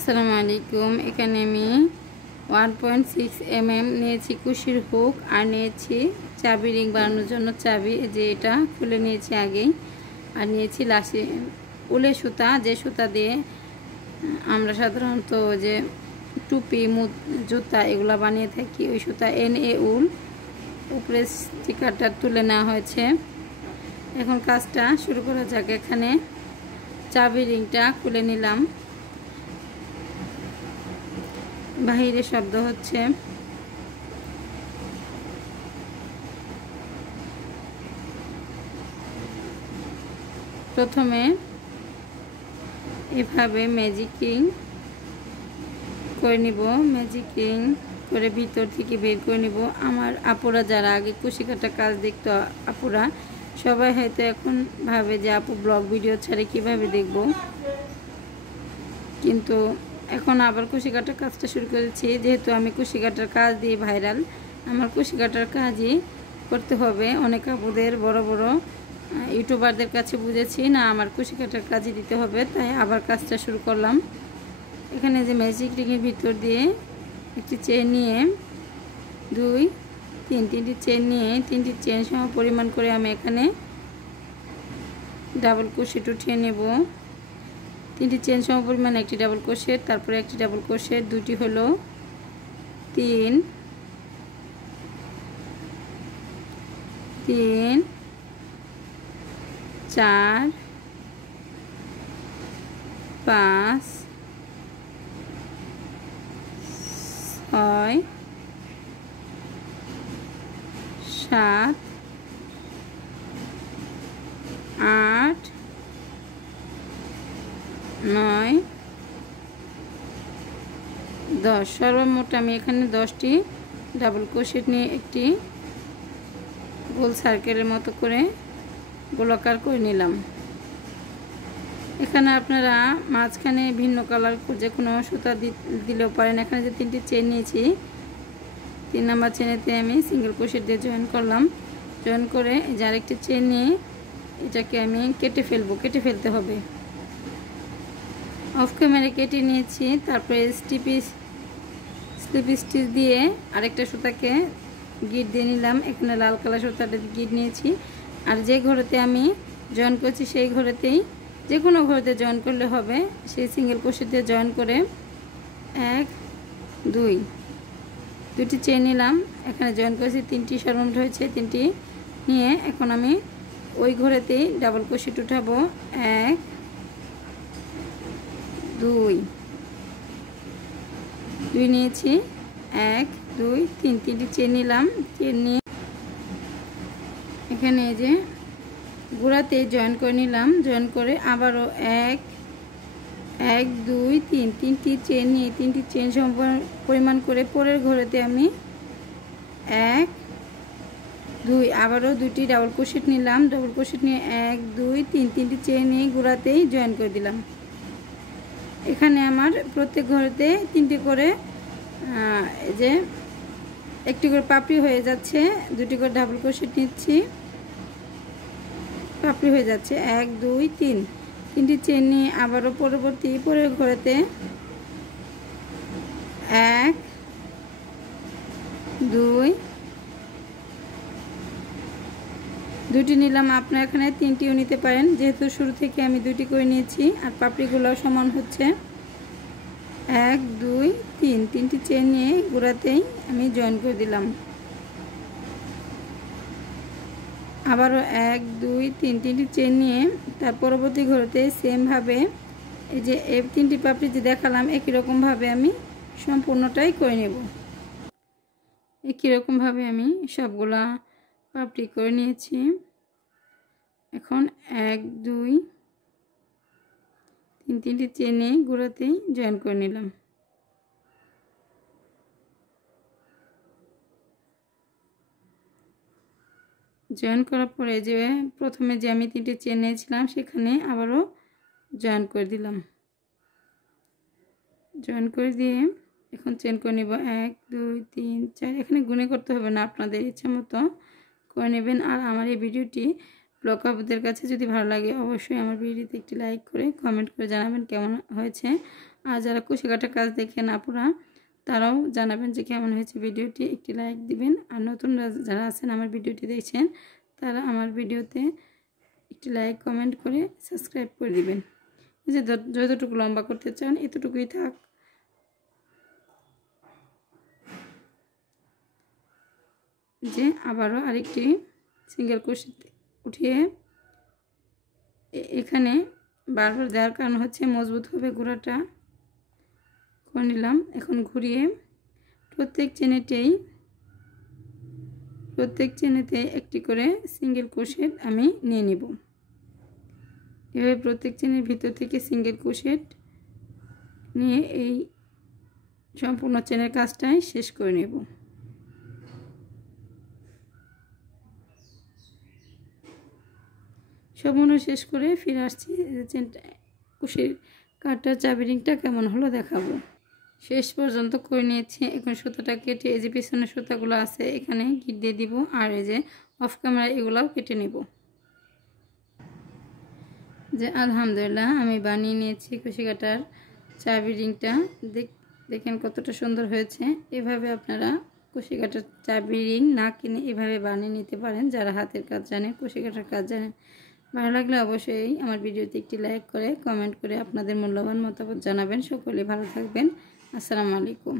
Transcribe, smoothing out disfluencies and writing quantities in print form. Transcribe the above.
আসসালামু আলাইকুম। এখানে আমি 1.6 mm নিয়েছি কুশির হুক আর নিয়েছি চাবি রিং বানানোর জন্য চাবি, যে এটা খুলে নিয়েছি আগেই। আর নিয়েছি লাসি উলের সুতা, যে সুতা দিয়ে আমরা সাধারণত যে টুপি জুতা এগুলো বানিয়ে থাকি, ওই সুতা NA উল। উপরে স্টিকারটা তুলে নেওয়া হয়েছে। এখন কাজটা শুরু করা যাক। এখানে চাবি রিংটা খুলে নিলাম। বাহিরে শব্দ হচ্ছে। প্রথমে এভাবে ম্যাজিকিং করে নিব, ম্যাজিকিং করে ভিতর থেকে বের করে নিব। আমার আপুরা যারা আগে কুশি কাটা কাজ দেখতো, আপুরা সবাই হয়তো এখন ভাবে যে আপু ব্লগ ভিডিও ছাড়ে কিভাবে দেখব, কিন্তু এখন আবার কুশি কাটার কাজটা শুরু করেছি। যেহেতু আমি কুশি কাটার কাজ দিয়ে ভাইরাল, আমার কুশি কাটার কাজই করতে হবে। অনেক আপুদের বড় বড় ইউটিউবারদের কাছে বুঝেছি না, আমার কুশি কাটার কাজই দিতে হবে, তাই আবার কাজটা শুরু করলাম। এখানে যে ম্যাজিক রিংয়ের ভিতর দিয়ে একটি চেন নিয়ে তিনটি চেন নিয়ে 3টি চেন সম পরিমাণ করে আমি এখানে ডাবল ক্রোশেট উঠিয়ে নেব। 3টি চেন সম পরিমাণ একটি ডাবল ক্রোশেট, তারপরে একটি ডাবল ক্রোশেট, দুটি হলো 3 4 5 6 7 8 9 10। সর্বমোট আমি এখানে 10টি ডাবল ক্রোশেট নিয়ে একটি গোল সার্কেলের মতো করে গোলাকার করে নিলাম। এখানে আপনারা মাঝখানে ভিন্ন কালার যে কোনো সুতা দিলেও পারেন। এখানে যে 3টি চেন নিয়েছি, 3 নাম্বার চেনেতে আমি সিঙ্গেল ক্রোশেট দিয়ে জয়েন করলাম। জয়েন করে এই যে আরেকটি চেন নিয়ে এটাকে আমি কেটে ফেলতে হবে। অফ ক্যামেরা কেটে নিয়েছি। তারপরে স্লিপ স্টিচ দিয়ে আরেকটা সুতাকে গিট দিয়ে নিলাম। এখানে লাল কালার সুতাটা গিট নিয়েছি। আর যে ঘরেতে আমি জয়েন করছি সেই ঘরেতেই, যে কোনো ঘরেতে জয়েন করলে হবে, সেই সিঙ্গেল ক্রোশেট দিয়ে জয়েন করে 1 2টি চেন নিলাম। এখানে জয়েন করেছি 3টি, সর্বমোট হয়েছে 3টি নিয়ে এখন আমি ওই ঘরেতেই ডাবল ক্রোশেট উঠাবো। 1 2 নিয়েছি, 1 2 3, 3টি চেন নিলাম। চেন নিয়ে এখানে এই যে গোড়াতে জয়েন করে নিলাম। জয়েন করে আবারও 1 2 3, 3টি চেন নিয়ে 3টি চেন সম পরিমাণ করে পরের ঘরেতে আমি 1 2 আবারও 2টি ডাবল ক্রোশেট নিলাম। ডাবল ক্রোশেট নিয়ে 1 2 3, 3টি চেন নিয়ে গোড়াতেই জয়েন করে দিলাম। এখানে আমার প্রত্যেক ঘরেতে 3টি করে যে একটি করে পাপড়ি হয়ে যাচ্ছে। 2টি করে ডাবল ক্রোশেট নিচ্ছি, পাপড়ি হয়ে যাচ্ছে। 1 2 3, 3টি চেন নিয়ে আবারও পরবর্তী পরের ঘরেতে 1 2টি নিলাম। আপনারা এখানে 3টিও নিতে পারেন, যেহেতু শুরু থেকে আমি 2টি করে নিয়েছি আর পাপড়িগুলোও সমান হচ্ছে। 1 2 3, 3টি চেন নিয়ে গোড়াতেই আমি জয়েন করে দিলাম। আবারও 1 2 3, 3টি চেন নিয়ে তার পরবর্তী ঘরেতে সেমভাবে এই যে 3টি পাপড়ি যে দেখালাম একই রকমভাবে আমি সম্পূর্ণটাই করে নেব। একই রকমভাবে আমি সবগুলা পাপড়ি করে নিয়েছি। এখন 1 2 3, 3টি চেন নিয়ে গোড়াতেই জয়েন করে নিলাম। জয়েন করার পরে যে প্রথমে যে আমি 3টি চেন নিয়েছিলাম সেখানে আবারও জয়েন করে দিলাম। জয়েন করে দিয়ে এখন চেন করে নিব 1 2 3 4। এখানে গুনে করতে হবে না, আপনাদের ইচ্ছা মতো করে নেবেন। আর আমার এই ভিডিওটি ব্লগ আপুদের কাছে যদি ভালো লাগে অবশ্যই আমার ভিডিওতে একটি লাইক করে কমেন্ট করে জানাবেন কেমন হয়েছে। আর যারা কুশি কাটার কাজ দেখেন আপুরা তারাও জানাবেন যে কেমন হয়েছে ভিডিওটি, একটি লাইক দিবেন। আর নতুন যারা আছেন আমার ভিডিওটি দেখছেন তারা আমার ভিডিওতে একটি লাইক কমেন্ট করে সাবস্ক্রাইব করে দিবেন। এই যে যতটুকু লম্বা করতে চান এতটুকুই থাক। যে আবারও আরেকটি সিঙ্গেল ক্রোশেট উঠিয়ে এখানে বারবার দেওয়ার কারণ হচ্ছে মজবুত হবে গোড়াটা করে নিলাম। এখন ঘুরিয়ে প্রত্যেক চেনেতে একটি করে সিঙ্গেল ক্রোশেট আমি নিয়ে নেব। এভাবে প্রত্যেক চেনের ভিতর থেকে সিঙ্গেল ক্রোশেট নিয়ে এই সম্পূর্ণ চেনের কাজটাই শেষ করে নেব। সম্পূর্ণ শেষ করে ফিরে আসছি। কুশির কাটার চাবি রিংটা কেমন হলো দেখাবো। শেষ পর্যন্ত করে নিয়েছি। এখন সুতোটা কেটে এই যে পিছনের সুতাগুলো আছে এখানে গিট দিয়ে দিব, আর এই যে অফ ক্যামেরা এগুলাও কেটে নেব। যে আলহামদুলিল্লাহ আমি বানিয়ে নিয়েছি কুশি কাটার চাবি রিংটা। দেখেন কতটা সুন্দর হয়েছে। এভাবে আপনারা কুশি কাটার চাবি রিং না কিনে এভাবে বানিয়ে নিতে পারেন যারা হাতের কাজ জানেন, কুশি কাটার কাজ জানেন। ভালো লাগলে অবশ্যই আমার ভিডিওতে একটি লাইক করে কমেন্ট করে আপনাদের মূল্যবান মতামত জানাবেন। সকলে ভালো থাকবেন। আসসালামু আলাইকুম।